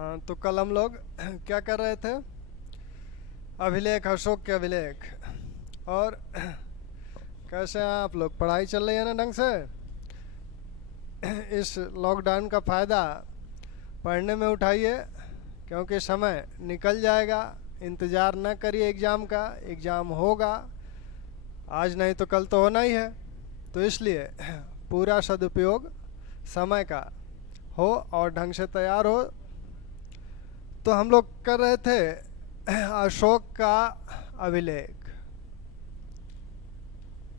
हाँ, तो कल हम लोग क्या कर रहे थे? अभिलेख, अशोक के अभिलेख। और कैसे हैं आप लोग? पढ़ाई चल रही है ना ढंग से? इस लॉकडाउन का फ़ायदा पढ़ने में उठाइए, क्योंकि समय निकल जाएगा। इंतज़ार न करिए एग्ज़ाम का, एग्ज़ाम होगा आज नहीं तो कल तो होना ही है। तो इसलिए पूरा सदुपयोग समय का हो और ढंग से तैयार हो। तो हम लोग कर रहे थे अशोक का अभिलेख।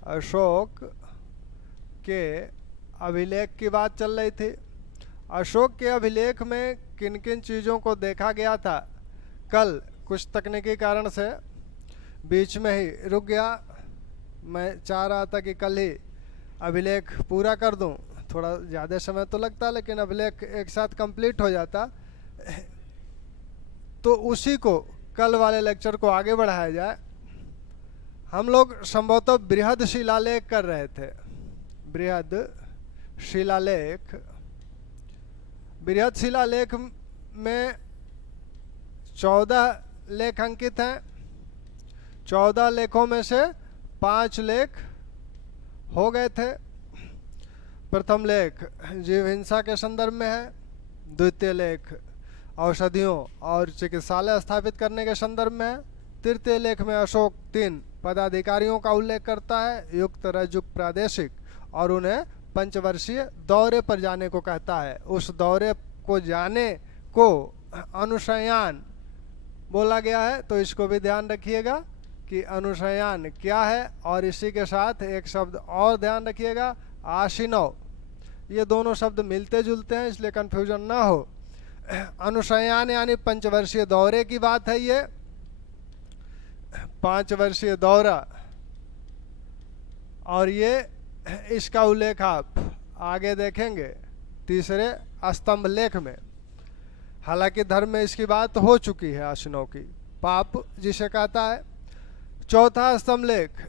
अशोक के अभिलेख की बात चल रही थी। अशोक के अभिलेख में किन किन चीज़ों को देखा गया था, कल कुछ तकनीकी कारण से बीच में ही रुक गया। मैं चाह रहा था कि कल ही अभिलेख पूरा कर दूं, थोड़ा ज़्यादा समय तो लगता लेकिन अभिलेख एक साथ कंप्लीट हो जाता। तो उसी को कल वाले लेक्चर को आगे बढ़ाया जाए। हम लोग संभवतः बृहद शिलालेख कर रहे थे। बृहद शिलालेख, बृहद शिलालेख में 14 लेख अंकित हैं। 14 लेखों में से 5 लेख हो गए थे। प्रथम लेख जीव हिंसा के संदर्भ में है। द्वितीय लेख औषधियों और चिकित्सालय स्थापित करने के संदर्भ में है। तृतीय लेख में अशोक 3 पदाधिकारियों का उल्लेख करता है, युक्त, रजुक, प्रादेशिक, और उन्हें पंचवर्षीय दौरे पर जाने को कहता है। उस दौरे को जाने को अनुशयान बोला गया है, तो इसको भी ध्यान रखिएगा कि अनुशयान क्या है। और इसी के साथ एक शब्द और ध्यान रखिएगा, आशिनव। ये दोनों शब्द मिलते जुलते हैं, इसलिए कन्फ्यूजन ना हो। अनुशयान यानी पंचवर्षीय दौरे की बात है। ये 5 वर्षीय दौरा, और ये इसका उल्लेख आप आगे देखेंगे तीसरे स्तंभ लेख में। हालांकि धर्म में इसकी बात हो चुकी है, आशिनव की, पाप जिसे कहता है। चौथा स्तंभ लेख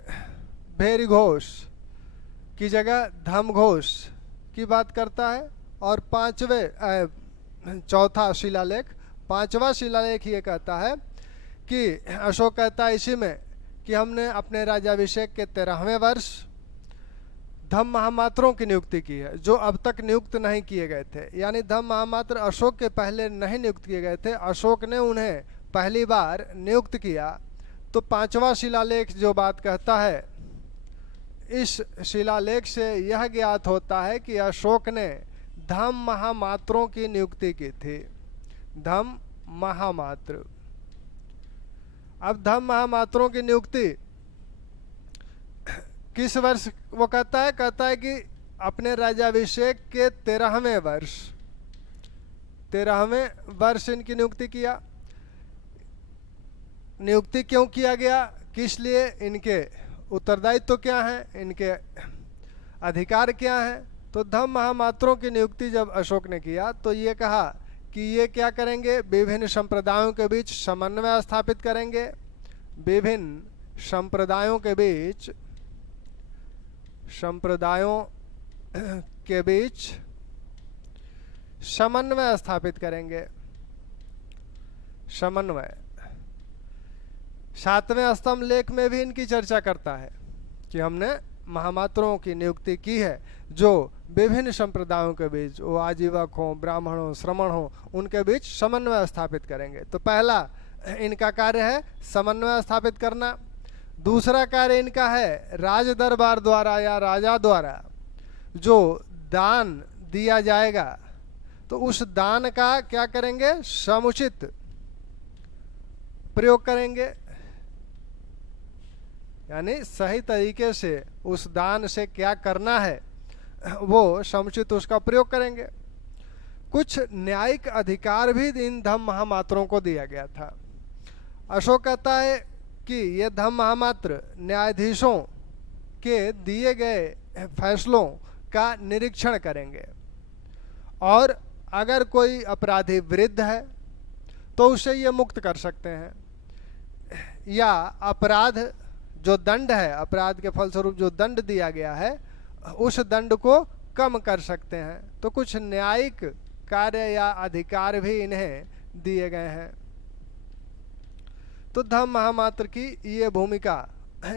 भेरी घोष की जगह धम घोष की बात करता है। और चौथा शिलालेख, 5वां शिलालेख ये कहता है कि अशोक कहता है इसी में कि हमने अपने राज्याभिषेक के 13वें वर्ष धम महामात्रों की नियुक्ति की है, जो अब तक नियुक्त नहीं किए गए थे। यानी धम महामात्र अशोक के पहले नहीं नियुक्त किए गए थे, अशोक ने उन्हें पहली बार नियुक्त किया। तो 5वां शिलालेख जो बात कहता है, इस शिलालेख से यह ज्ञात होता है कि अशोक ने धम महामात्रों की नियुक्ति की थी। धम महामात्र। अब धम महामात्रों की नियुक्ति किस वर्ष वो कहता है कि अपने राज्याभिषेक के 13वें वर्ष, 13वें वर्ष इनकी नियुक्ति किया। नियुक्ति क्यों किया गया, किस लिए, इनके उत्तरदायित्व क्या हैं, इनके अधिकार क्या हैं। तो धम महामात्रों की नियुक्ति जब अशोक ने किया तो ये कहा कि ये क्या करेंगे, विभिन्न संप्रदायों के बीच समन्वय स्थापित करेंगे। विभिन्न संप्रदायों के बीच, संप्रदायों के बीच समन्वय स्थापित करेंगे। समन्वय 7वें स्तंभ लेख में भी इनकी चर्चा करता है कि हमने महामात्रों की नियुक्ति की है, जो विभिन्न संप्रदायों के बीच, वो आजीवक हो, ब्राह्मण हो, श्रमण हो, उनके बीच समन्वय स्थापित करेंगे। तो पहला इनका कार्य है समन्वय स्थापित करना। दूसरा कार्य इनका है राज दरबार द्वारा या राजा द्वारा जो दान दिया जाएगा, तो उस दान का क्या करेंगे, समुचित प्रयोग करेंगे। यानी सही तरीके से उस दान से क्या करना है वो समुचित उसका प्रयोग करेंगे। कुछ न्यायिक अधिकार भी इन धम महामात्रों को दिया गया था। अशोक कहता है कि ये धम महामात्र न्यायाधीशों के दिए गए फैसलों का निरीक्षण करेंगे, और अगर कोई अपराधी वृद्ध है तो उसे ये मुक्त कर सकते हैं, या अपराध जो दंड है, अपराध के फलस्वरूप जो दंड दिया गया है, उस दंड को कम कर सकते हैं। तो कुछ न्यायिक कार्य या अधिकार भी इन्हें दिए गए हैं। तो धम्म महामात्र की ये भूमिका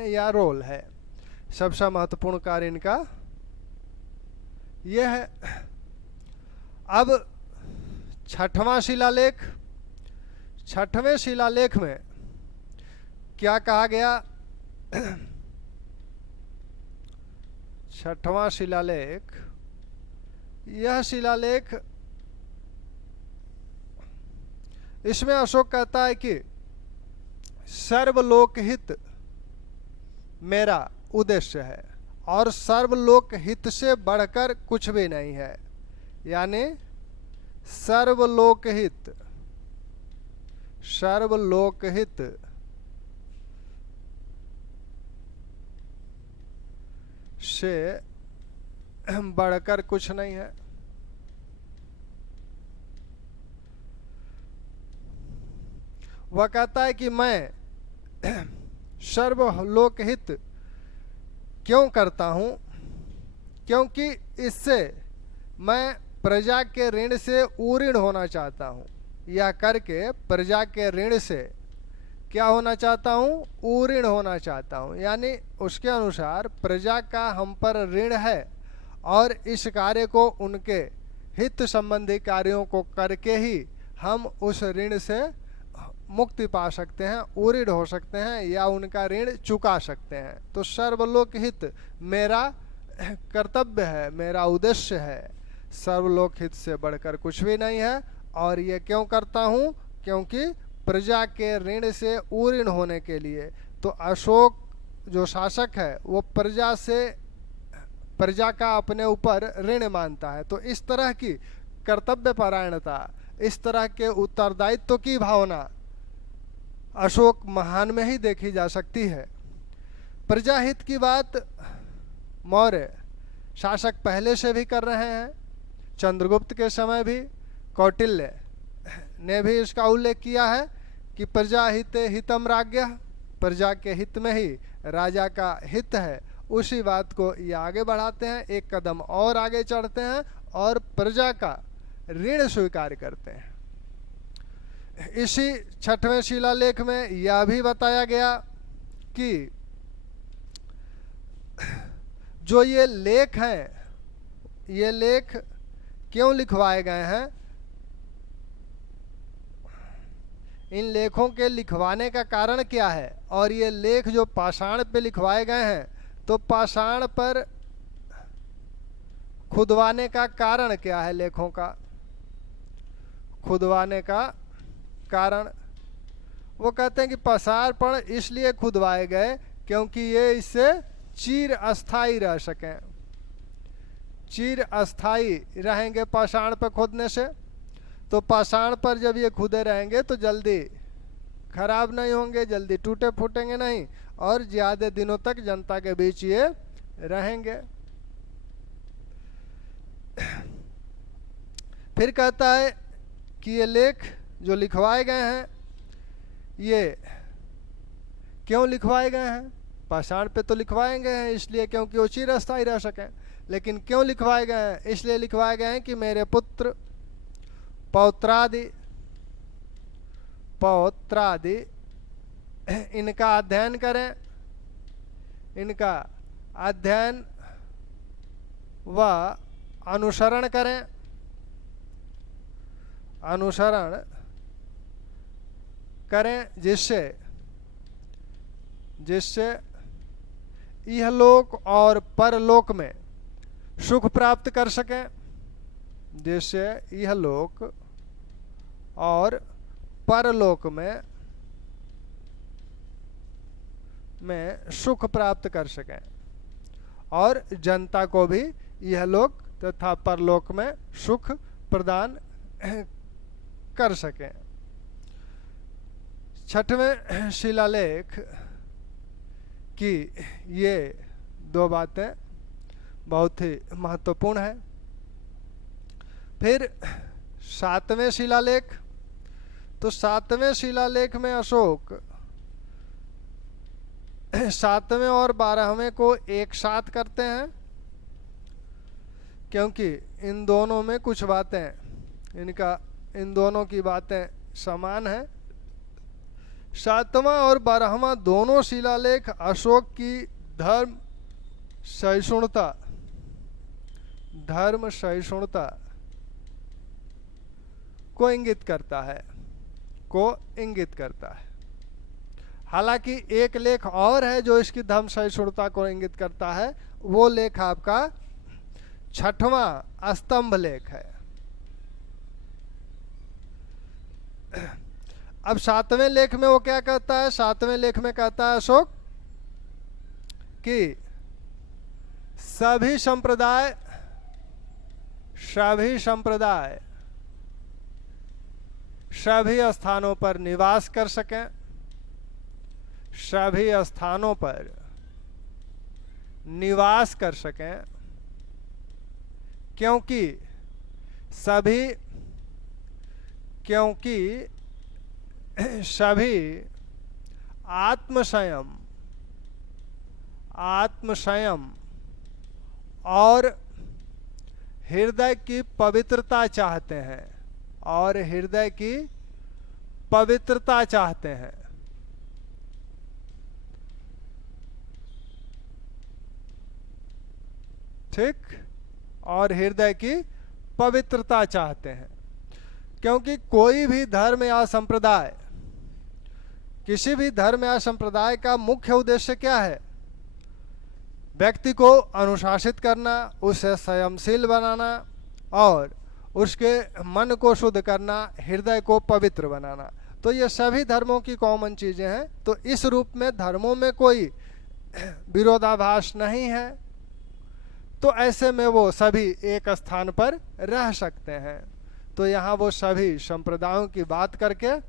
या रोल है, सबसे महत्वपूर्ण कार्य इनका यह है। अब छठवां शिलालेख, छठवें शिलालेख में क्या कहा गया? छठवां शिलालेख, यह शिलालेख, इसमें अशोक कहता है कि सर्वलोकहित मेरा उद्देश्य है और सर्वलोकहित से बढ़कर कुछ भी नहीं है। यानी सर्वलोकहित, सर्वलोकहित से बढ़कर कुछ नहीं है। वह कहता है कि मैं सर्वलोकहित क्यों करता हूं? क्योंकि इससे मैं प्रजा के ऋण से उऋण होना चाहता हूं। यह करके प्रजा के ऋण से क्या होना चाहता हूं? उऋण होना चाहता हूं। यानी उसके अनुसार प्रजा का हम पर ऋण है और इस कार्य को, उनके हित संबंधी कार्यों को करके ही हम उस ऋण से मुक्ति पा सकते हैं, उऋण हो सकते हैं या उनका ऋण चुका सकते हैं। तो सर्वलोक हित मेरा कर्तव्य है, मेरा उद्देश्य है, सर्वलोक हित से बढ़कर कुछ भी नहीं है। और ये क्यों करता हूँ? क्योंकि प्रजा के ऋण से उऋण होने के लिए। तो अशोक जो शासक है वो प्रजा से, प्रजा का अपने ऊपर ऋण मानता है। तो इस तरह की कर्तव्य परायणता, इस तरह के उत्तरदायित्व की भावना अशोक महान में ही देखी जा सकती है। प्रजाहित की बात मौर्य शासक पहले से भी कर रहे हैं। चंद्रगुप्त के समय भी कौटिल्य ने भी इसका उल्लेख किया है कि प्रजा हित हितम राज्ञः, प्रजा के हित में ही राजा का हित है। उसी बात को ये आगे बढ़ाते हैं, एक कदम और आगे चढ़ते हैं और प्रजा का ऋण स्वीकार करते हैं। इसी छठवें शिलालेख में यह भी बताया गया कि जो ये लेख हैं, ये लेख क्यों लिखवाए गए हैं? इन लेखों के लिखवाने का कारण क्या है? और ये लेख जो पाषाण पे लिखवाए गए हैं, तो पाषाण पर खुदवाने का कारण क्या है? लेखों का खुदवाने का कारण, वो कहते हैं कि पाषाण इसलिए खुदवाए गए क्योंकि ये इससे चिर अस्थाई रह सकें। चिर अस्थाई रहेंगे पाषाण पर खोदने से। तो पाषाण पर जब ये खुदे रहेंगे तो जल्दी खराब नहीं होंगे, जल्दी टूटे फूटेंगे नहीं और ज्यादा दिनों तक जनता के बीच ये रहेंगे। फिर कहता है कि ये लेख जो लिखवाए गए हैं, ये क्यों लिखवाए गए हैं? पाषाण पे तो लिखवाए गए हैं इसलिए क्योंकि वो चिरस्थायी रह सकें। लेकिन क्यों लिखवाए गए हैं? इसलिए लिखवाए गए हैं कि मेरे पुत्र पौत्रादि इनका अध्ययन करें, इनका अध्ययन व अनुसरण करें, अनुसरण करें जिससे इहलोक और परलोक में सुख प्राप्त कर सकें, जिससे इहलोक और परलोक में सुख प्राप्त कर सकें और जनता को भी इहलोक तथा परलोक में सुख प्रदान कर सकें। छठवें शिलालेख की ये दो बातें बहुत ही महत्वपूर्ण है। फिर सातवें शिलालेख, तो सातवें शिलालेख में अशोक सातवें और 12वें को एक साथ करते हैं क्योंकि इन दोनों में कुछ बातें, इन दोनों की बातें समान है। 7वां और 12वां दोनों शिलालेख अशोक की धर्म सहिष्णुता को इंगित करता है। हालांकि एक लेख और है जो इसकी धर्म सहिष्णुता को इंगित करता है, वो लेख आपका 6वां स्तंभ लेख है। अब 7वें लेख में वो क्या कहता है? 7वें लेख में कहता है अशोक कि सभी संप्रदाय सभी स्थानों पर निवास कर सकें, सभी स्थानों पर निवास कर सकें, क्योंकि सभी आत्मसंयम और हृदय की पवित्रता चाहते हैं, ठीक, और हृदय की पवित्रता चाहते हैं। क्योंकि कोई भी धर्म या संप्रदाय, किसी भी धर्म या संप्रदाय का मुख्य उद्देश्य क्या है? व्यक्ति को अनुशासित करना, उसे संयमशील बनाना और उसके मन को शुद्ध करना, हृदय को पवित्र बनाना। तो ये सभी धर्मों की कॉमन चीजें हैं। तो इस रूप में धर्मों में कोई विरोधाभास नहीं है। तो ऐसे में वो सभी एक स्थान पर रह सकते हैं। तो यहाँ वो सभी संप्रदायों की बात करके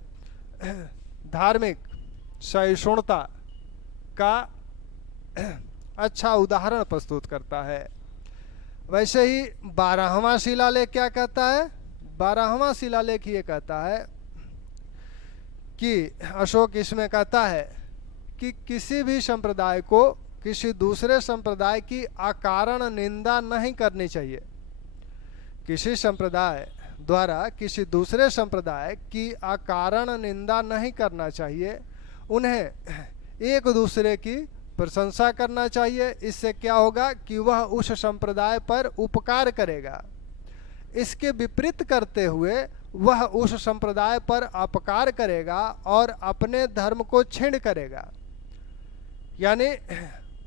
धार्मिक सहिष्णुता का अच्छा उदाहरण प्रस्तुत करता है। वैसे ही 12वां शिलालेख क्या कहता है? 12वां शिलालेख ये कहता है कि अशोक इसमें कहता है कि किसी भी संप्रदाय को किसी दूसरे संप्रदाय की अकारण निंदा नहीं करनी चाहिए। किसी संप्रदाय द्वारा किसी दूसरे संप्रदाय की अकारण निंदा नहीं करना चाहिए। उन्हें एक दूसरे की प्रशंसा करना चाहिए। इससे क्या होगा कि वह उस संप्रदाय पर उपकार करेगा। इसके विपरीत करते हुए वह उस संप्रदाय पर अपकार करेगा और अपने धर्म को छीण करेगा। यानी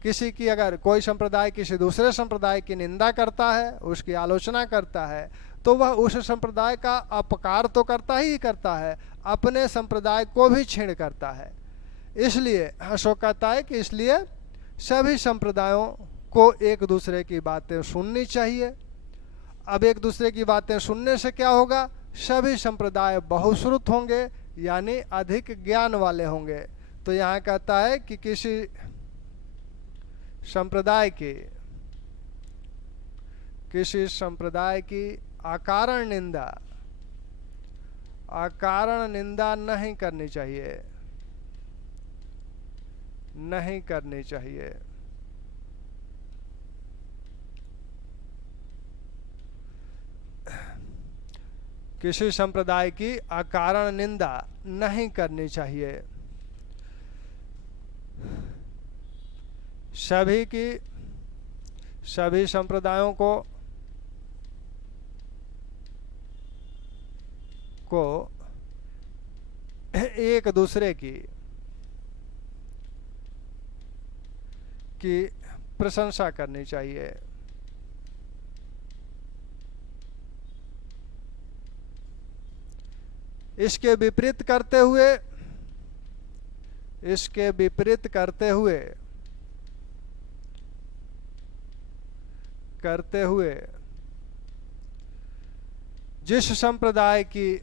किसी की अगर कोई संप्रदाय किसी दूसरे संप्रदाय की निंदा करता है, उसकी आलोचना करता है, तो वह उस संप्रदाय का अपकार तो करता ही करता है, अपने संप्रदाय को भी छीण करता है। इसलिए अशोक कहता है कि इसलिए सभी संप्रदायों को एक दूसरे की बातें सुननी चाहिए। अब एक दूसरे की बातें सुनने से क्या होगा? सभी संप्रदाय बहुश्रुत होंगे, यानी अधिक ज्ञान वाले होंगे। तो यहाँ कहता है कि किसी संप्रदाय की अकारण निंदा नहीं करनी चाहिए। किसी संप्रदाय की अकारण निंदा नहीं करनी चाहिए। सभी संप्रदायों को एक दूसरे की प्रशंसा करनी चाहिए। इसके विपरीत करते हुए जिस संप्रदाय की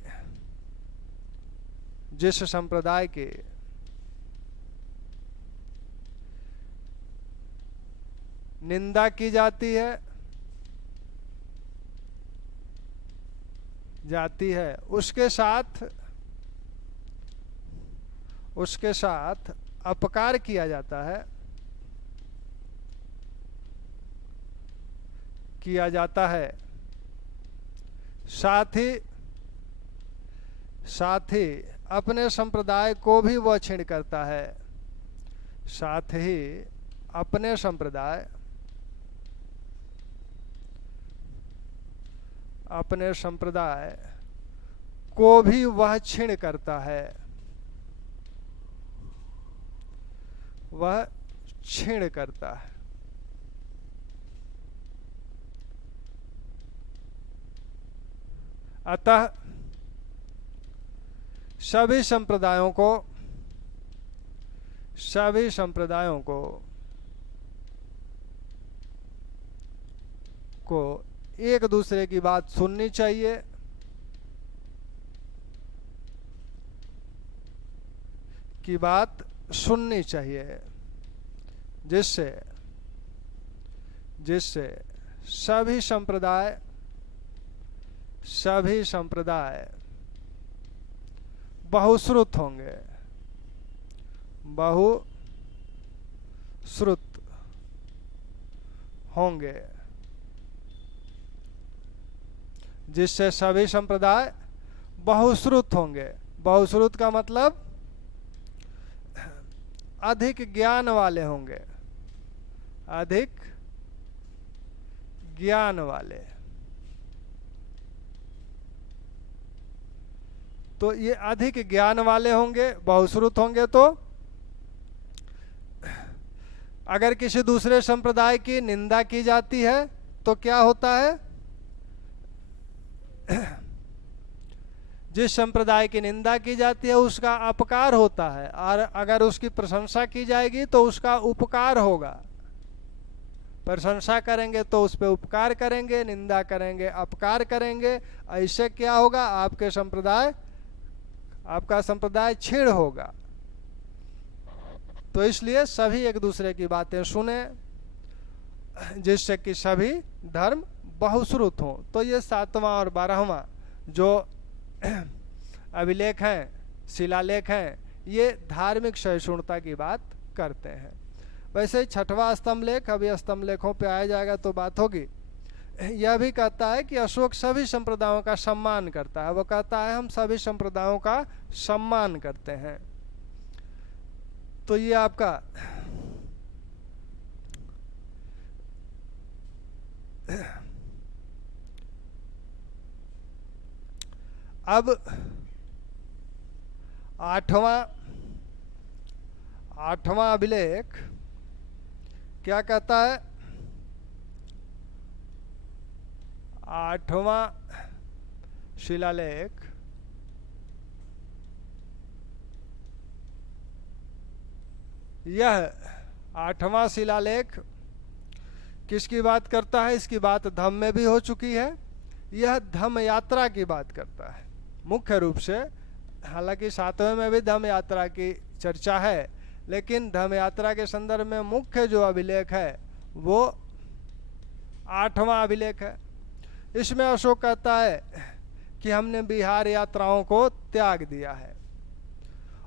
निंदा की जाती है उसके साथ अपकार किया जाता है। साथ ही अपने संप्रदाय को भी वह क्षीण करता है। साथ ही अपने संप्रदाय को भी वह क्षीण करता है, वह क्षीण करता है। अतः सभी संप्रदायों को एक दूसरे की बात सुननी चाहिए, जिससे सभी संप्रदाय बहुश्रुत होंगे, जिससे सभी संप्रदाय बहुश्रुत होंगे। बहुश्रुत का मतलब अधिक ज्ञान वाले होंगे, अधिक ज्ञान वाले। तो ये अधिक ज्ञान वाले होंगे, बहुश्रुत होंगे। तो अगर किसी दूसरे संप्रदाय की निंदा की जाती है तो क्या होता है? जिस संप्रदाय की निंदा की जाती है उसका अपकार होता है, और अगर उसकी प्रशंसा की जाएगी तो उसका उपकार होगा। प्रशंसा करेंगे तो उस पर उपकार करेंगे, निंदा करेंगे अपकार करेंगे। ऐसे क्या होगा? आपका संप्रदाय क्षीण होगा। तो इसलिए सभी एक दूसरे की बातें सुने, जिससे कि सभी धर्म बहुश्रुत हों। तो ये 7वां और 12वां जो अभिलेख हैं, शिलालेख हैं, ये धार्मिक सहिष्णुता की बात करते हैं। वैसे ही 6वां स्तंभलेख, अभी स्तंभलेखों पे आया जाएगा तो बात होगी, यह भी कहता है कि अशोक सभी संप्रदायों का सम्मान करता है। वो कहता है हम सभी संप्रदायों का सम्मान करते हैं। तो ये आपका अब 8वां अभिलेख क्या कहता है? 8वां शिलालेख यह 8वां शिलालेख किसकी बात करता है? इसकी बात धम्म में भी हो चुकी है। यह धम्म यात्रा की बात करता है मुख्य रूप से। हालांकि 7वें में भी धम्म यात्रा की चर्चा है, लेकिन धम्म यात्रा के संदर्भ में मुख्य जो अभिलेख है वो 8वां अभिलेख है। इसमें अशोक कहता है कि हमने बिहार यात्राओं को त्याग दिया है,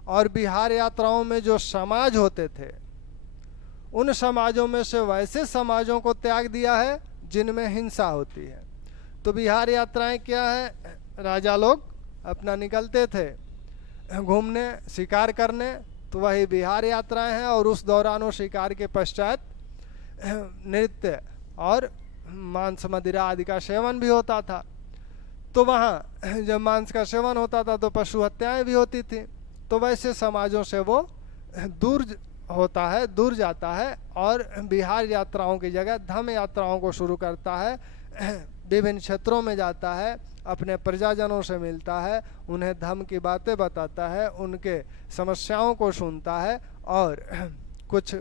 और बिहार यात्राओं में जो समाज होते थे उन समाजों में से वैसे समाजों को त्याग दिया है जिनमें हिंसा होती है। तो बिहार यात्राएं क्या है? राजा लोग अपना निकलते थे घूमने, शिकार करने, तो वही बिहार यात्राएं हैं। और उस दौरान वो शिकार के पश्चात नृत्य और मांस मदिरा आदि का सेवन भी होता था। तो वहाँ जब मांस का सेवन होता था तो पशु हत्याएं भी होती थी। तो वैसे समाजों से वो दूर जाता है और बिहार यात्राओं की जगह धम्म यात्राओं को शुरू करता है। विभिन्न क्षेत्रों में जाता है, अपने प्रजाजनों से मिलता है, उन्हें धम्म की बातें बताता है, उनके समस्याओं को सुनता है, और कुछ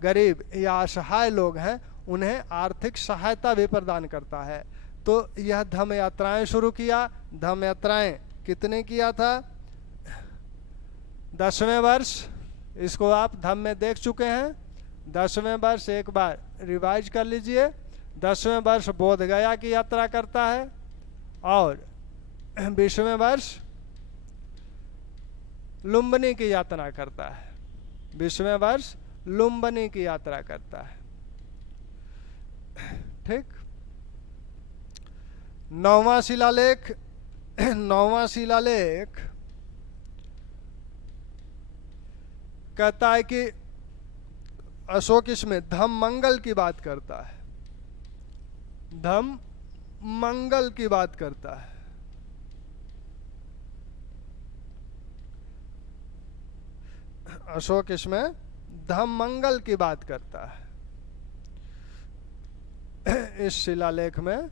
गरीब या असहाय लोग हैं उन्हें आर्थिक सहायता भी प्रदान करता है। तो यह धम्म यात्राएं शुरू किया। धम्म यात्राएं कितने किया था? 10वें वर्ष, इसको आप धम्म में देख चुके हैं। 10वें वर्ष एक बार रिवाइज कर लीजिए। 10वें वर्ष बोध गया की यात्रा करता है, और 20वें वर्ष लुम्बिनी की यात्रा करता है। 20वें वर्ष लुम्बिनी की यात्रा करता है। ठीक। 9वां शिलालेख 9वां शिलालेख कहता है कि अशोक इसमें धम्म मंगल की बात करता है, धम्म मंगल की बात करता है। अशोक इसमें धम्म मंगल की बात करता है। इस शिलालेख में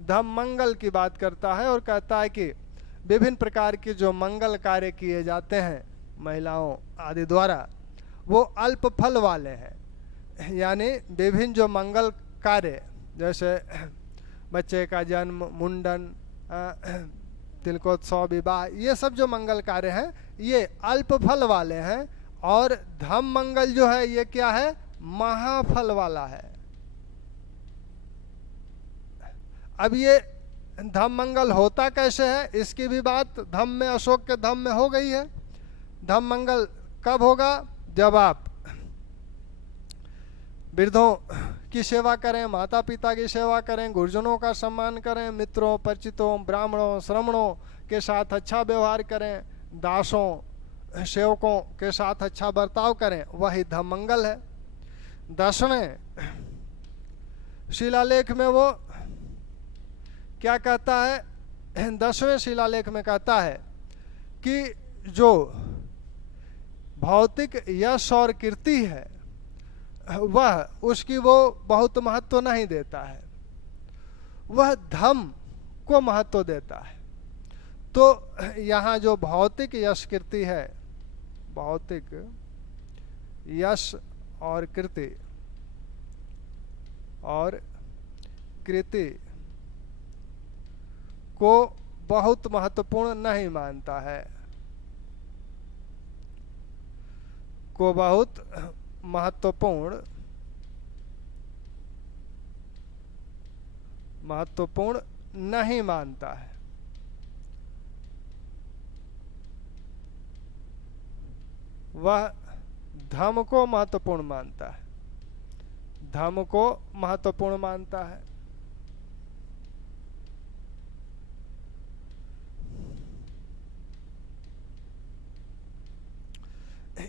धम्म मंगल की बात करता है और कहता है कि विभिन्न प्रकार के जो मंगल कार्य किए जाते हैं महिलाओं आदि द्वारा, वो अल्प फल वाले हैं। यानी विभिन्न जो मंगल कार्य, जैसे बच्चे का जन्म, मुंडन, तिलकोत्सव, विवाह, ये सब जो मंगल कार्य हैं ये अल्प फल वाले हैं। और धम्म मंगल जो है ये क्या है? महाफल वाला है। अब ये धम्म मंगल होता कैसे है, इसकी भी बात धम्म में, अशोक के धम्म में हो गई है। धम्म मंगल कब होगा? जब आप वृद्धों की सेवा करें, माता पिता की सेवा करें, गुरुजनों का सम्मान करें, मित्रों, परिचितों, ब्राह्मणों, श्रमणों के साथ अच्छा व्यवहार करें, दासों, सेवकों के साथ अच्छा बर्ताव करें, वही धम्म मंगल है। 10वें शिलालेख में वो क्या कहता है? 10वें शिलालेख में कहता है कि जो भौतिक यश और कीर्ति है वह, उसकी वो बहुत महत्व नहीं देता है, वह धम्म को महत्व देता है। तो यहाँ जो भौतिक यश कीर्ति है, भौतिक यश और कीर्ति को बहुत महत्वपूर्ण नहीं मानता है, को बहुत महत्वपूर्ण नहीं मानता है। वह धम्म को महत्वपूर्ण मानता है, धम्म को महत्वपूर्ण मानता है।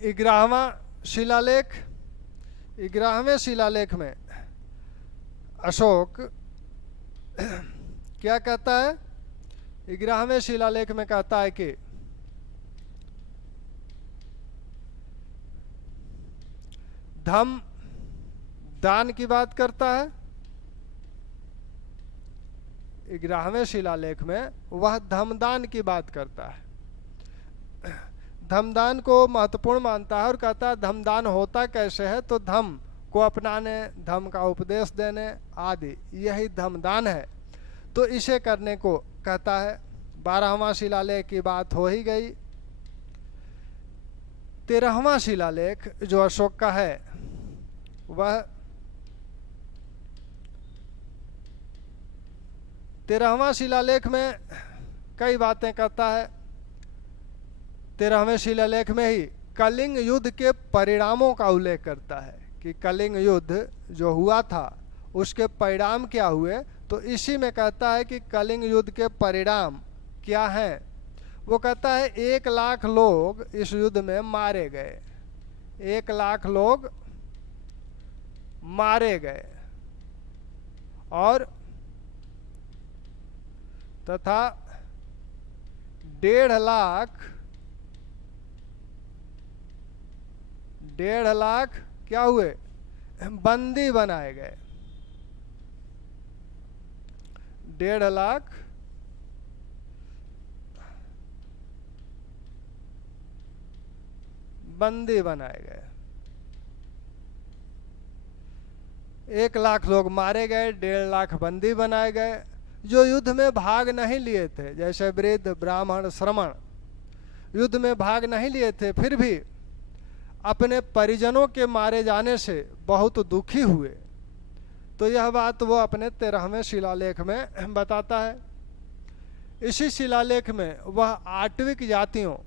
11वां शिलालेख, 11वें शिलालेख में अशोक क्या कहता है? 11वें शिलालेख में कहता है कि धम्म दान की बात करता है। 11वें शिलालेख में वह धम्मदान की बात करता है, धम्मदान को महत्वपूर्ण मानता है और कहता है धम्मदान होता कैसे है? तो धम्म को अपनाने, धम्म का उपदेश देने आदि, यही धम्मदान है। तो इसे करने को कहता है। 12वां शिलालेख की बात हो ही गई। 13वां शिलालेख जो अशोक का है वह 13वां शिलालेख में कई बातें करता है। 13वें शिलालेख में ही कलिंग युद्ध के परिणामों का उल्लेख करता है कि कलिंग युद्ध जो हुआ था उसके परिणाम क्या हुए। तो इसी में कहता है कि कलिंग युद्ध के परिणाम क्या हैं। वो कहता है 1 लाख लोग इस युद्ध में मारे गए, 1 लाख लोग मारे गए और तथा 1.5 लाख क्या हुए? बंदी बनाए गए। 1.5 लाख बंदी बनाए गए। 1 लाख लोग मारे गए, 1.5 लाख बंदी बनाए गए। जो युद्ध में भाग नहीं लिए थे, जैसे वृद्ध, ब्राह्मण, श्रमण, युद्ध में भाग नहीं लिए थे, फिर भी अपने परिजनों के मारे जाने से बहुत दुखी हुए। तो यह बात वो अपने 13वें शिलालेख में बताता है। इसी शिलालेख में वह आटविक जातियों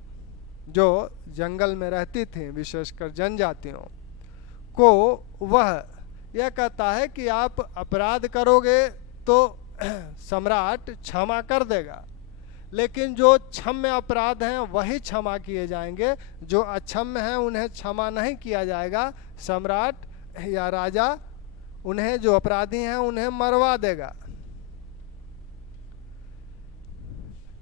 जो जंगल में रहती थीं, विशेषकर जनजातियों को, वह यह कहता है कि आप अपराध करोगे तो सम्राट क्षमा कर देगा, लेकिन जो क्षम्य अपराध हैं वही क्षमा किए जाएंगे, जो अक्षम्य हैं उन्हें क्षमा नहीं किया जाएगा। सम्राट या राजा उन्हें, जो अपराधी हैं उन्हें मरवा देगा।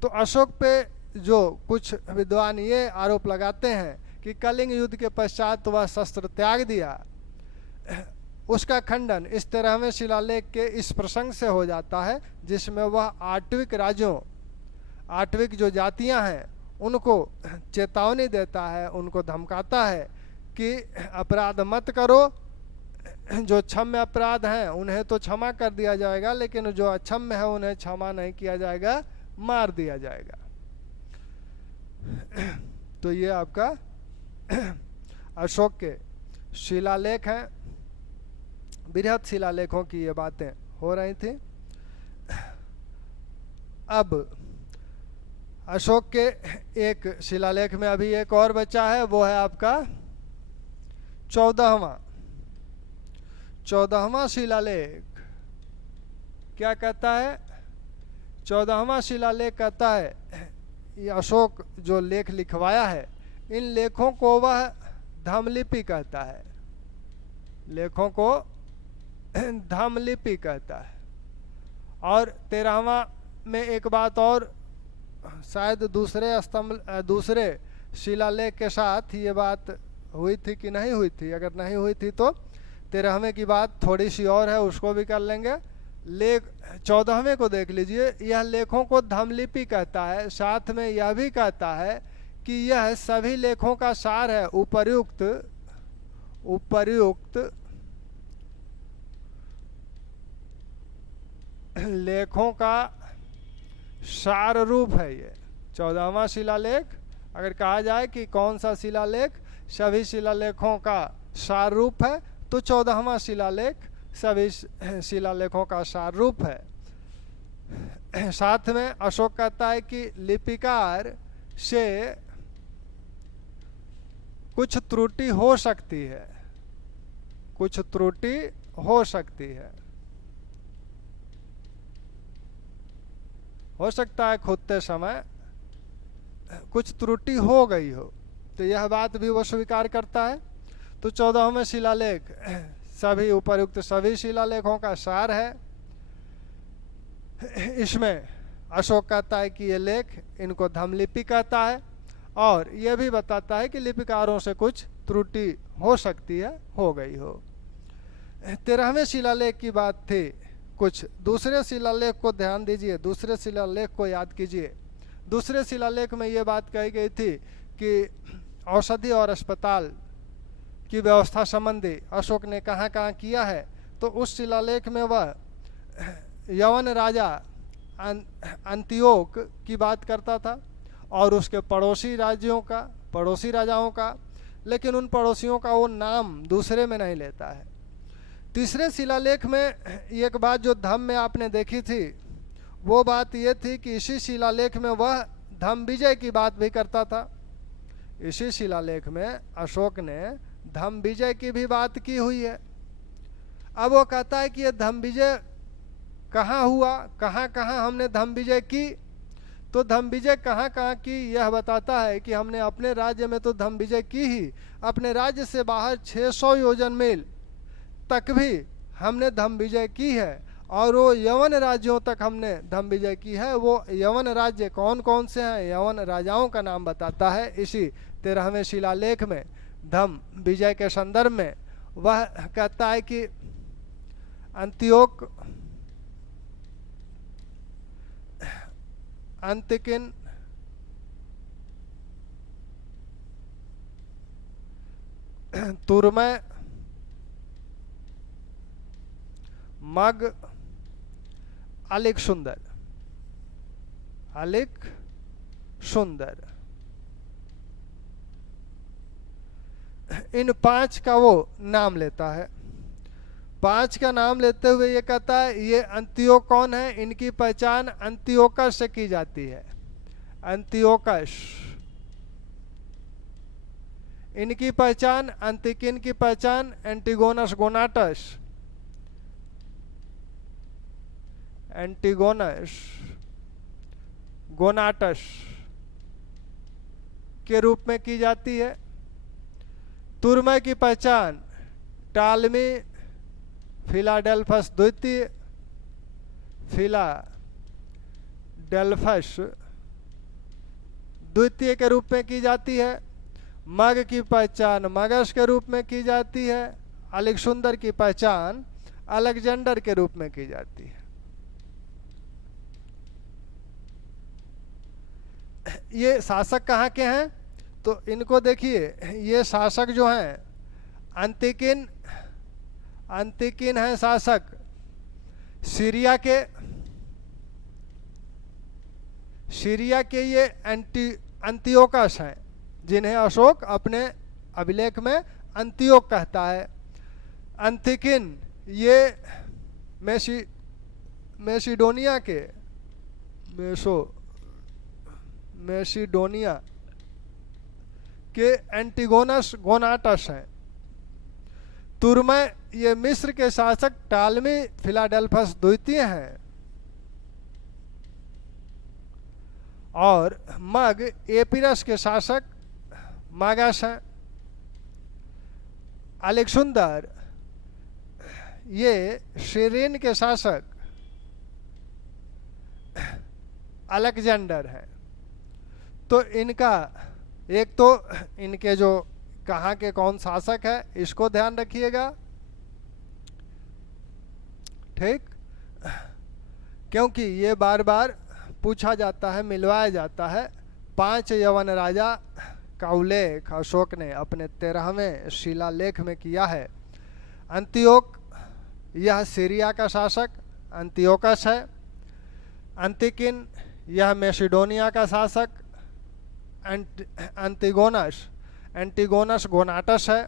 तो अशोक पे जो कुछ विद्वान ये आरोप लगाते हैं कि कलिंग युद्ध के पश्चात वह शस्त्र त्याग दिया, उसका खंडन इस 13वें शिलालेख के इस प्रसंग से हो जाता है, जिसमें वह आठविक राज्यों, आठविक जो जातियां हैं उनको चेतावनी देता है, उनको धमकाता है कि अपराध मत करो, जो क्षम्य अपराध हैं उन्हें तो क्षमा कर दिया जाएगा, लेकिन जो अक्षम्य है उन्हें क्षमा नहीं किया जाएगा, मार दिया जाएगा। तो ये आपका अशोक के शिलालेख हैं, बृहद शिलालेखों की ये बातें हो रही थी। अब अशोक के एक शिलालेख में अभी एक और बचा है, वो है आपका 14वां शिलालेख। क्या कहता है? 14वां शिलालेख कहता है, ये अशोक जो लेख लिखवाया है, इन लेखों को वह धमलिपि कहता है, लेखों को धमलिपि कहता है। और 13वां में एक बात और, शायद दूसरे शिलालेख के साथ ये बात हुई थी कि नहीं हुई थी, अगर नहीं हुई थी तो 13वें की बात थोड़ी सी और है, उसको भी कर लेंगे। लेख 14वें को देख लीजिए, यह लेखों को धमलिपि कहता है, साथ में यह भी कहता है कि यह सभी लेखों का सार है, उपर्युक्त लेखों का सार रूप है। ये 14वां शिलालेख, अगर कहा जाए कि कौन सा शिलालेख सभी शिलालेखों का सार रूप है, तो 14वां शिलालेख सभी शिलालेखों का सार रूप है। साथ में अशोक कहता है कि लिपिकार से कुछ त्रुटि हो सकती है, कुछ त्रुटि हो सकती है, हो सकता है खोदते समय कुछ त्रुटि हो गई हो, तो यह बात भी वो स्वीकार करता है। तो 14वें शिलालेख सभी उपर्युक्त सभी शिलालेखों का सार है। इसमें अशोक कहता है कि ये लेख, इनको धमलिपि कहता है, और यह भी बताता है कि लिपिकारों से कुछ त्रुटि हो सकती है, हो गई हो। 13वें शिलालेख की बात थी। कुछ दूसरे शिलालेख को ध्यान दीजिए, दूसरे शिलालेख को याद कीजिए। दूसरे शिलालेख में ये बात कही गई थी कि औषधि और अस्पताल की व्यवस्था संबंधी अशोक ने कहाँ कहाँ किया है। तो उस शिलालेख में वह यवन राजा अंतियोक की बात करता था और उसके पड़ोसी राज्यों का, पड़ोसी राजाओं का, लेकिन उन पड़ोसियों का वो नाम दूसरे में नहीं लेता है। तीसरे शिलालेख में एक बात जो धम्म में आपने देखी थी, वो बात ये थी कि इसी शिलालेख में वह धम्म विजय की बात भी करता था। इसी शिलालेख में अशोक ने धम्म विजय की भी बात की हुई है। अब वो कहता है कि ये धम्म विजय कहाँ हुआ, कहाँ कहाँ हमने धम्म विजय की। तो धम्म विजय कहाँ कहाँ की यह बताता है कि हमने अपने राज्य में तो धम्म विजय की ही, अपने राज्य से बाहर 600 योजन मील तक भी हमने धम्म विजय की है, और वो यवन राज्यों तक हमने धम्म विजय की है। वो यवन राज्य कौन कौन से हैं, यवन राजाओं का नाम बताता है इसी 13वें शिलालेख में। धम्म विजय के संदर्भ में वह कहता है कि अंतियोक, अंतिकिन, तुरमय, मग, अलिक सुंदर, अलिक सुंदर, इन 5 का वो नाम लेता है। 5 का नाम लेते हुए ये कहता है ये अंतियोक कौन है, इनकी पहचान अंतियोकस से की जाती है। अंतियोकस, इनकी पहचान, अंतिकिन की पहचान एंटिगोनस गोनाटस, एंटिगोनस गोनाटस के रूप में की जाती है। तुरमय की पहचान टालमी फिलाडेल्फस द्वितीय, फिलाडेल्फस द्वितीय के रूप में की जाती है। मग की पहचान मगस के रूप में की जाती है। अलेक्जेंडर की पहचान अलेक्जेंडर के रूप में की जाती है। ये शासक कहाँ के हैं? तो इनको देखिए, ये शासक जो हैं अंतिकिन हैं शासक सीरिया के ये अंतियोकस हैं, जिन्हें अशोक अपने अभिलेख में अंतियोक कहता है। अंतिकिन ये मैसिडोनिया के एंटिगोनस गोनाटस हैं। तुरमय ये मिस्र के शासक टालमी फिलाडेल्फस द्वितीय हैं। और मग एपिरस के शासक मागस हैं। अलेक्जेंडर ये सीरियन के शासक अलेक्जेंडर हैं। तो इनके जो कहाँ के कौन शासक है इसको ध्यान रखिएगा, ठीक? क्योंकि ये बार बार पूछा जाता है, मिलवाया जाता है। 5 यवन राजा का उल्लेख अशोक ने अपने 13वें शिलालेख में किया है। अंतियोक यह सीरिया का शासक अंतियोकस है। अंतिकिन यह मैसिडोनिया का शासक एंटिगोनस गोनाटस है।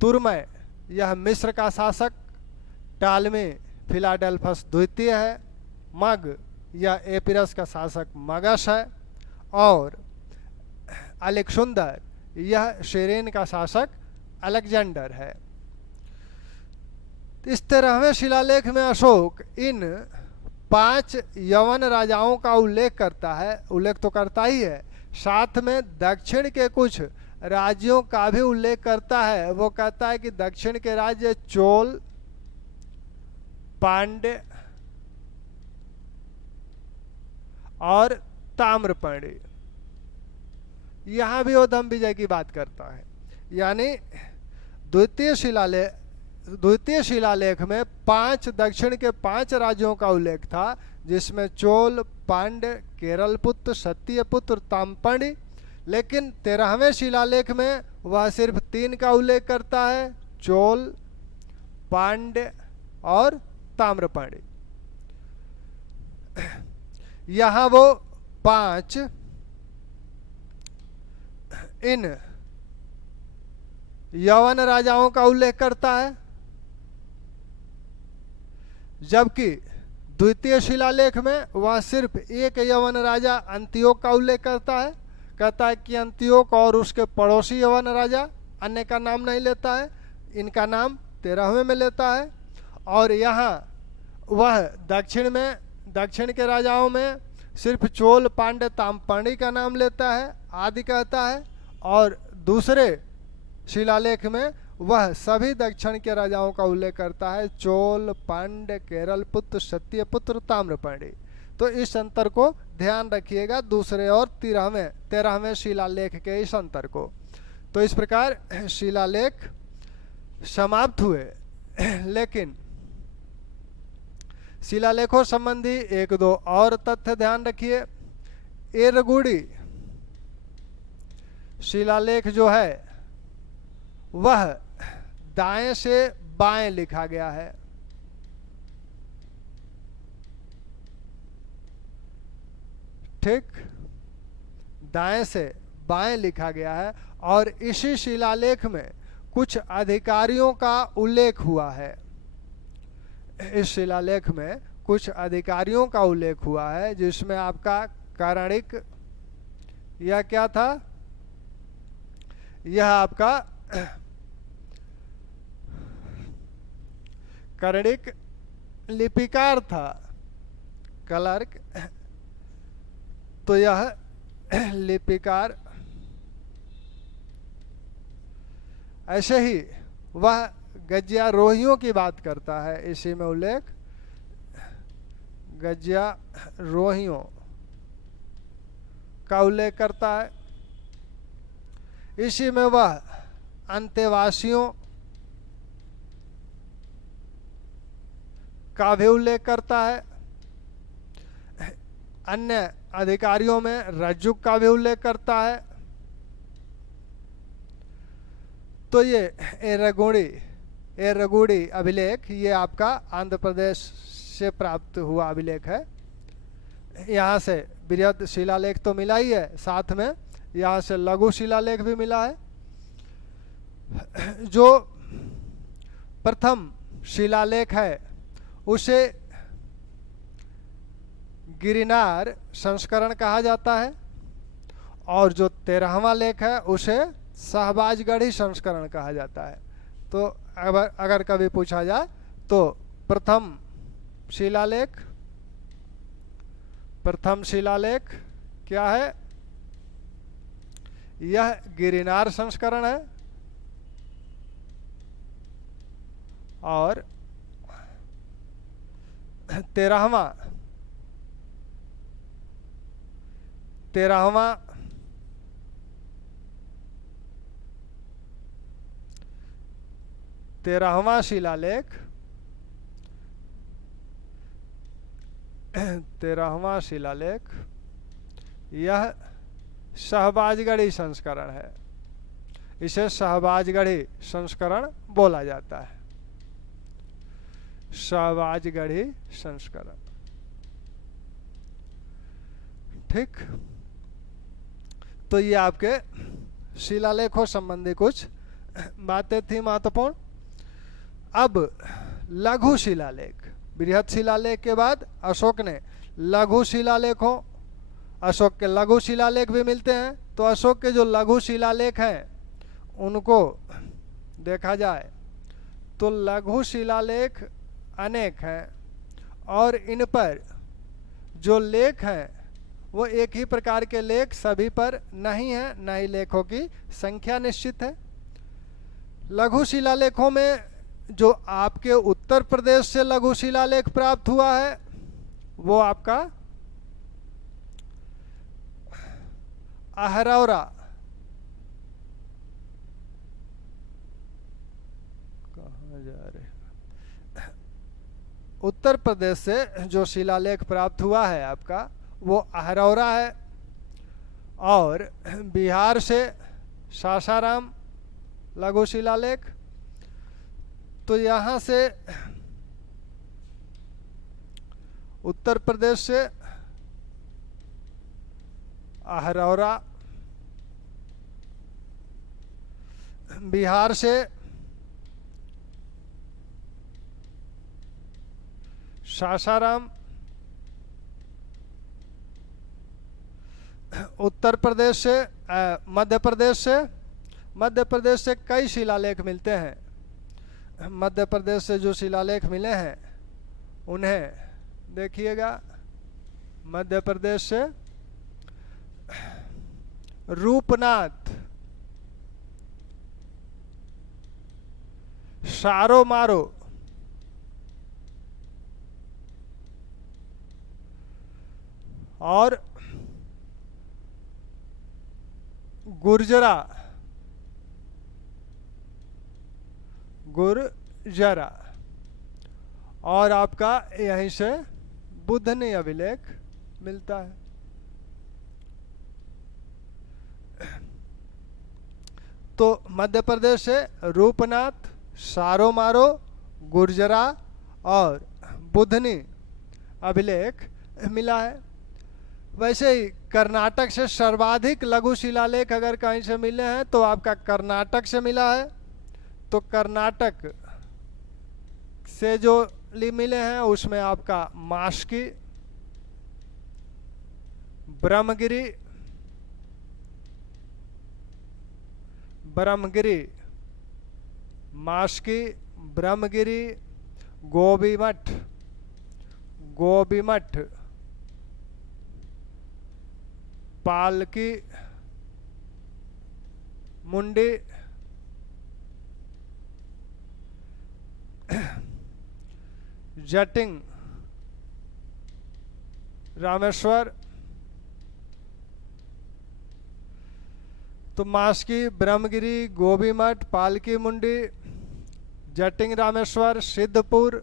तुरमय यह मिस्र का शासक टालमी फिलाडेल्फस द्वितीय है। मग यह एपिरस का शासक मगस है। और अलेक्जेंडर यह सीरियन का शासक अलेक्जेंडर है। इस 13वें शिलालेख में अशोक इन 5 यवन राजाओं का उल्लेख करता है, उल्लेख तो करता ही है, साथ में दक्षिण के कुछ राज्यों का भी उल्लेख करता है। वो कहता है कि दक्षिण के राज्य चोल, पांड्य और ताम्रपर्णी, यहां भी वो विजय की बात करता है। यानी द्वितीय शिलालेख में 5 दक्षिण के 5 राज्यों का उल्लेख था, जिसमें चोल, पांड्य, केरल पुत्र, क्षत्रिय पुत्र, ताम्रपर्णी। लेकिन 13वें शिलालेख में वह सिर्फ 3 का उल्लेख करता है, चोल, पांड्य और ताम्रपर्णी। यहां वो 5 इन यवन राजाओं का उल्लेख करता है, जबकि द्वितीय शिलालेख में वह सिर्फ एक यवन राजा अंतियोक का उल्लेख करता है। कहता है कि अंतियोक और उसके पड़ोसी यवन राजा, अन्य का नाम नहीं लेता है, इनका नाम 13वें में लेता है। और यहाँ वह दक्षिण के राजाओं में सिर्फ चोल, पांड्य, ताम्रपर्णी का नाम लेता है, आदि कहता है। और दूसरे शिलालेख में वह सभी दक्षिण के राजाओं का उल्लेख करता है, चोल, पांड्य, केरल पुत्र, क्षत्रिय पुत्र, ताम्रपर्णी। तो इस अंतर को ध्यान रखिएगा, दूसरे और 13वें शिलालेख के इस अंतर को। तो इस प्रकार शिलालेख समाप्त हुए। लेकिन शिलालेखों संबंधी 1-2 और तथ्य ध्यान रखिए। एरगुड़ी शिलालेख जो है वह दाएं से बाएं लिखा गया है। ठीक, दाएं से बाएं लिखा गया है। और इसी शिलालेख में कुछ अधिकारियों का उल्लेख हुआ है। इस शिलालेख में कुछ अधिकारियों का उल्लेख हुआ है, जिसमें आपका कर्णिक, यह क्या था, यह आपका कर्णिक लिपिकार था, क्लर्क। तो यह लिपिकार, ऐसे ही वह गज्यारोहियों की बात करता है, इसी में उल्लेख गज्यारोहियों का उल्लेख करता है। इसी में वह अंतेवासियों का भी उल्लेख करता है। अन्य अधिकारियों में रज्जुक का भी उल्लेख करता है। तो ये एरगुड़ी अभिलेख ये आपका आंध्र प्रदेश से प्राप्त हुआ अभिलेख है। यहाँ से बृहद शिलालेख तो मिला ही है, साथ में यहाँ से लघु शिलालेख भी मिला है। जो प्रथम शिलालेख है उसे गिरिनार संस्करण कहा जाता है, और जो 13वां लेख है उसे शाहबाजगढ़ी संस्करण कहा जाता है। तो अगर कभी पूछा जाए तो प्रथम शिलालेख क्या है? यह गिरिनार संस्करण है, और 13वां शिलालेख यह शाहबाजगढ़ी संस्करण है। इसे शाहबाजगढ़ी संस्करण बोला जाता है, शाहबाजगढ़ी संस्करण। ठीक, तो ये आपके शिलालेखों संबंधी कुछ बातें थी महत्वपूर्ण। अब लघु शिलालेख, बृहद शिलालेख के बाद अशोक ने लघु शिलालेखों, अशोक के लघु शिलालेख भी मिलते हैं। तो अशोक के जो लघु शिलालेख हैं उनको देखा जाए तो लघु शिलालेख अनेक हैं, और इन पर जो लेख हैं वो एक ही प्रकार के लेख सभी पर नहीं है, न ही लेखों की संख्या निश्चित है। लघु शिलालेखों में जो आपके उत्तर प्रदेश से लघु शिलालेख प्राप्त हुआ है वो आपका अहरौरा, कहाँ जा रहे, उत्तर प्रदेश से जो शिलालेख प्राप्त हुआ है आपका वो अहरौरा है, और बिहार से सासाराम लघु शिलालेख। तो यहाँ से उत्तर प्रदेश से अहरौरा, बिहार से सासाराम, उत्तर प्रदेश से मध्य प्रदेश से कई शिलालेख मिलते हैं। मध्य प्रदेश से जो शिलालेख मिले हैं उन्हें देखिएगा। मध्य प्रदेश से रूपनाथ, सारो मारो, और गुर्जरा, और आपका यहीं से बुधनी अभिलेख मिलता है। तो मध्य प्रदेश से रूपनाथ, सारो मारो, गुर्जरा और बुधनी अभिलेख मिला है। वैसे ही कर्नाटक से सर्वाधिक लघु शिलालेख अगर कहीं से मिले हैं तो आपका कर्नाटक से मिला है। तो कर्नाटक से जो मिले हैं उसमें आपका मास्की, ब्रह्मगिरी, मास्की, ब्रह्मगिरी, गोबीमठ, पालकी मुंडी, जटिंग रामेश्वर। तो मास्की, ब्रह्मगिरी, गोभी मठ, पालकी मुंडी, जटिंग रामेश्वर, सिद्धपुर,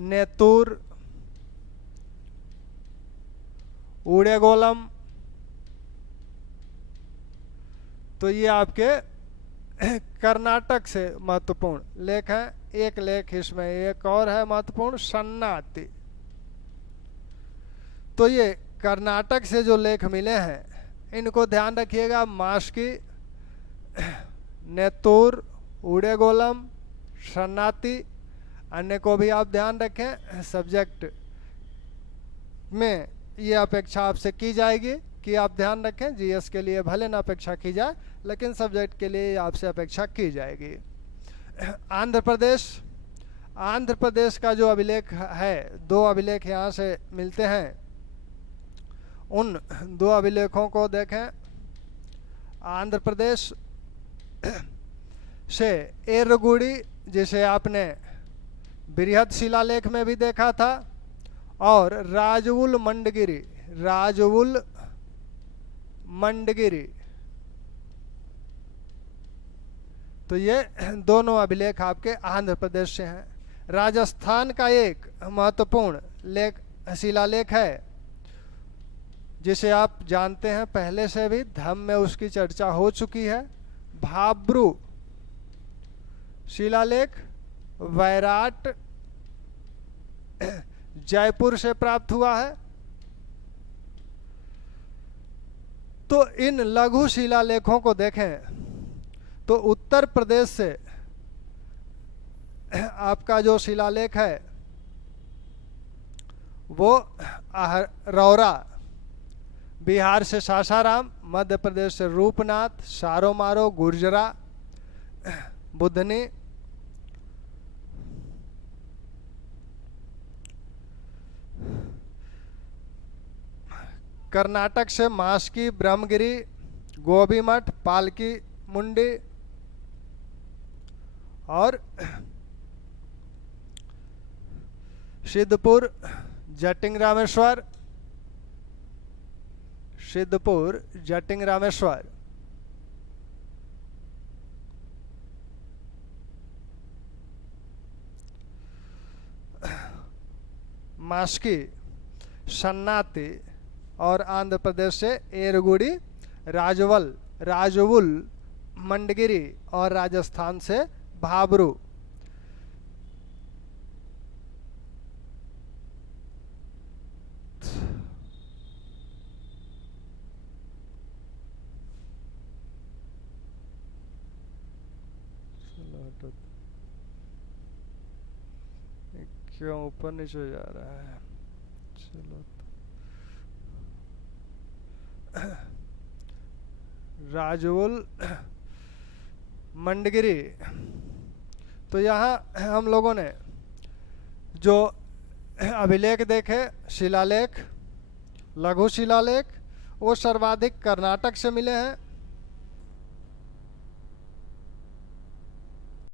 नेतूर, उड़ेगोलम। तो ये आपके कर्नाटक से महत्वपूर्ण लेख हैं। एक लेख इसमें एक और है महत्वपूर्ण, सन्नाति। तो ये कर्नाटक से जो लेख मिले हैं इनको ध्यान रखिएगा। मास्की, नेतूर, उड़ेगोलम, सन्नाति, अन्य को भी आप ध्यान रखें। सब्जेक्ट में ये अपेक्षा आपसे की जाएगी कि आप ध्यान रखें। जीएस के लिए भले ना अपेक्षा की जाए, लेकिन सब्जेक्ट के लिए आपसे अपेक्षा की जाएगी। आंध्र प्रदेश, आंध्र प्रदेश का जो अभिलेख है, 2 अभिलेख यहाँ से मिलते हैं। उन 2 अभिलेखों को देखें। आंध्र प्रदेश से एरगुड़ी, जिसे आपने बृहद शिलालेख में भी देखा था, और राजवुल मंडगिरी, राजवुल मंडगिरी। तो ये दोनों अभिलेख आपके आंध्र प्रदेश से हैं। राजस्थान का एक महत्वपूर्ण लेख, शिलालेख है, जिसे आप जानते हैं पहले से भी, धम्म में उसकी चर्चा हो चुकी है। भाब्रू शिलालेख वैराट जयपुर से प्राप्त हुआ है। तो इन लघु शिलालेखों को देखें तो उत्तर प्रदेश से आपका जो शिलालेख है वो रौरा, बिहार से सासाराम, मध्य प्रदेश से रूपनाथ, सारोमारो, गुर्जरा, बुधनी, कर्नाटक से मास्की, ब्रह्मगिरी, गोभी मठ, पालकी मुंडी, और सिद्धपुर, जटिंग रामेश्वर, सिद्धपुर, जटिंग रामेश्वर। मास्की, सन्नाति, और आंध्र प्रदेश से एरगुड़ी, राजवुल मंडगिरी, और राजस्थान से भाबरू। क्यों ऊपर नीचे जा रहा है? चलो, राजवुल मंडगिरी। तो यहाँ हम लोगों ने जो अभिलेख देखे, शिलालेख, लघु शिलालेख, वो सर्वाधिक कर्नाटक से मिले हैं।